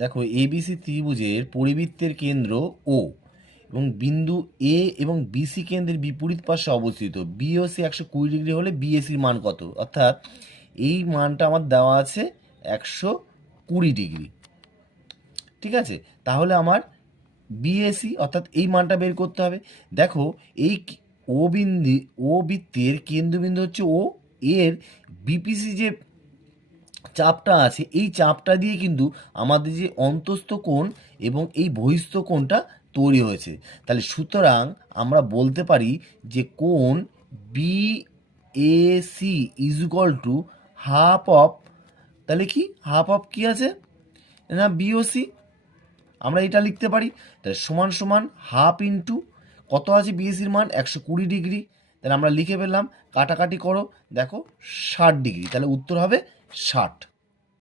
দেখো এবিসি ত্রিভুজের পরিবৃত্তের কেন্দ্র ও এবং বিন্দু এ এবং বিসি কেন্দ্রের বিপরীত পাশে অবস্থিত বিওসি 120 ডিগ্রি হলে বিএসির মান কত? অর্থাৎ এই মানটা আমার দেওয়া আছে 120 ডিগ্রি। ঠিক আছে, তাহলে আমার বিএসি অর্থাৎ এই মানটা বের করতে হবে। দেখো এই ও বিন্দু ও বৃত্তের কেন্দ্রবিন্দু হচ্ছে ও, এর বিপিসি যে চাপটা আছে এই চাপটা দিয়ে কিন্তু আমাদের যে অন্তস্থ কোণ এবং এই বহিস্থ কোণটা তৈরি হয়েছে। তাহলে সুতরাং আমরা বলতে পারি যে কোণ B A C is equal to half of, তাহলে কি হাফ অফ কি আছে না বিওসি, আমরা এটা লিখতে পারি। তাহলে সমান সমান হাফ ইন্টু কত আছে বিএসির মান 120 ডিগ্রি, তাহলে আমরা লিখে ফেললাম, কাটাকাটি করো, দেখো 60 ডিগ্রি, তাহলে উত্তর হবে 60।